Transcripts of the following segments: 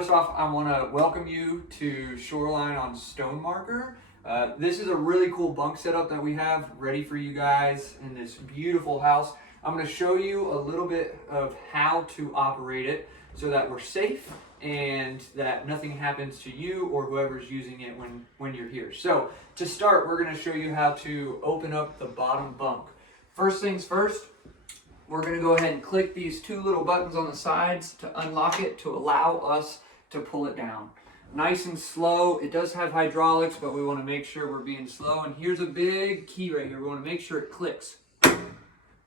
first off, I want to welcome you to Shoreline on Stonemarker. This is a really cool bunk setup that we have ready for you guys in this beautiful house. I'm going to show you a little bit of how to operate it so that we're safe and that nothing happens to you or whoever's using it when you're here. So to start, we're going to show you how to open up the bottom bunk. First things first, we're going to go ahead and click these two little buttons on the sides to unlock it to allow us to pull it down. Nice and slow. It does have hydraulics, but we want to make sure we're being slow. And here's a big key right here. We want to make sure it clicks.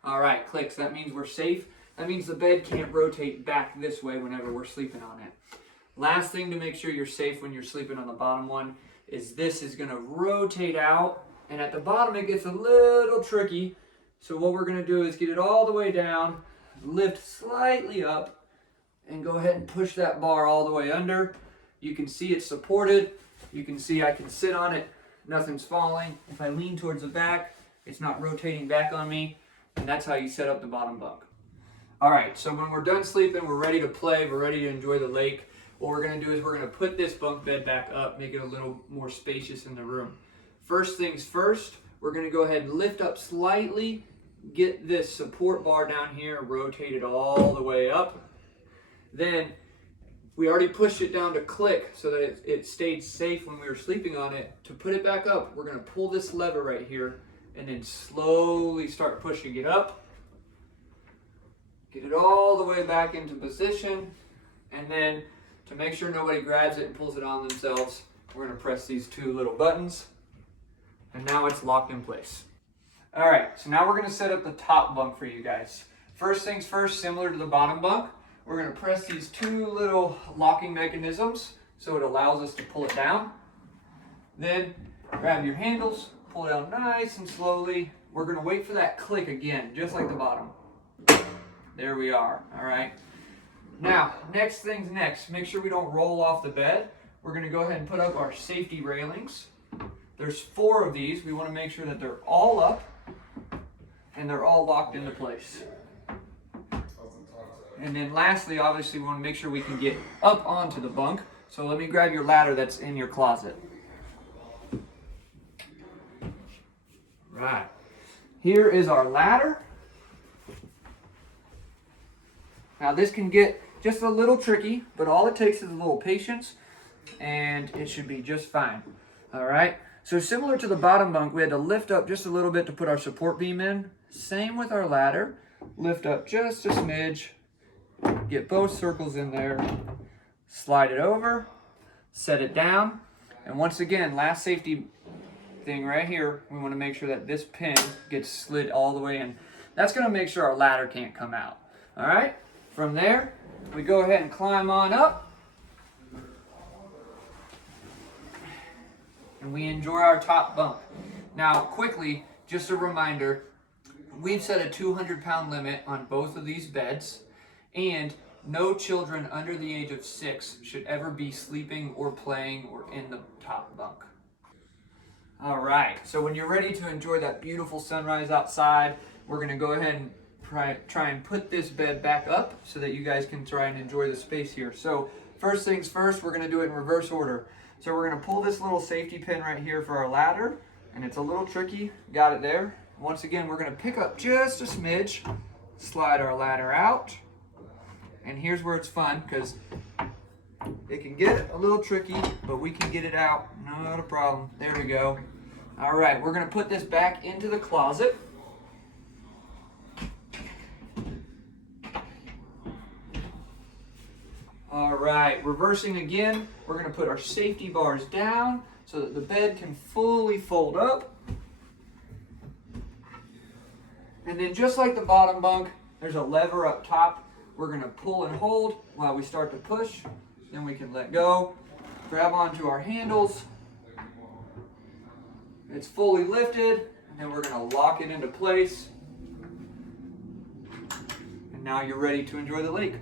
All right, clicks. That means we're safe. That means the bed can't rotate back this way whenever we're sleeping on it. Last thing to make sure you're safe when you're sleeping on the bottom one is this is going to rotate out. And at the bottom, it gets a little tricky. So what we're going to do is get it all the way down, lift slightly up, and go ahead and push that bar all the way under. You can see it's supported. You can see I can sit on it. Nothing's falling. If I lean towards the back, it's not rotating back on me. And that's how you set up the bottom bunk. All right, so when we're done sleeping, we're ready to play. We're ready to enjoy the lake. What we're going to do is we're going to put this bunk bed back up, make it a little more spacious in the room. First things first, we're going to go ahead and lift up slightly. Get this support bar down here, rotate it all the way up. Then we already pushed it down to click so that it stayed safe when we were sleeping on it. To put it back up, we're going to pull this lever right here and then slowly start pushing it up. Get it all the way back into position. And then to make sure nobody grabs it and pulls it on themselves, we're going to press these two little buttons. And now it's locked in place. All right, so now we're going to set up the top bunk for you guys. First things first, similar to the bottom bunk, we're going to press these two little locking mechanisms so it allows us to pull it down. Then grab your handles, pull it down nice and slowly. We're going to wait for that click again, just like the bottom. There we are, all right. Now, next thing's next. Make sure we don't roll off the bed. We're going to go ahead and put up our safety railings. There's 4 of these. We want to make sure that they're all up and they're all locked into place. And then lastly, obviously, we want to make sure we can get up onto the bunk. So let me grab your ladder that's in your closet. Right. Here is our ladder. Now this can get just a little tricky, but all it takes is a little patience and it should be just fine. All right. So similar to the bottom bunk, we had to lift up just a little bit to put our support beam in. Same with our ladder. Lift up just a smidge. Get both circles in there. Slide it over. Set it down. And once again, last safety thing right here, we want to make sure that this pin gets slid all the way in. That's going to make sure our ladder can't come out. All right. From there, we go ahead and climb on up. And we enjoy our top bunk. Now, quickly, just a reminder, we've set a 200-pound limit on both of these beds, and no children under the age of 6 should ever be sleeping or playing or in the top bunk. All right, so when you're ready to enjoy that beautiful sunrise outside, we're going to go ahead and try and put this bed back up so that you guys can try and enjoy the space here. So first things first, we're going to do it in reverse order. So we're going to pull this little safety pin right here for our ladder, and it's a little tricky. Got it there. Once again, we're going to pick up just a smidge, slide our ladder out, and here's where it's fun because it can get a little tricky, but we can get it out. Not a problem. There we go. All right, we're going to put this back into the closet. All right, reversing again, we're going to put our safety bars down so that the bed can fully fold up. And then just like the bottom bunk, there's a lever up top. We're going to pull and hold while we start to push. Then we can let go, grab onto our handles. It's fully lifted, and then we're going to lock it into place. And now you're ready to enjoy the lake.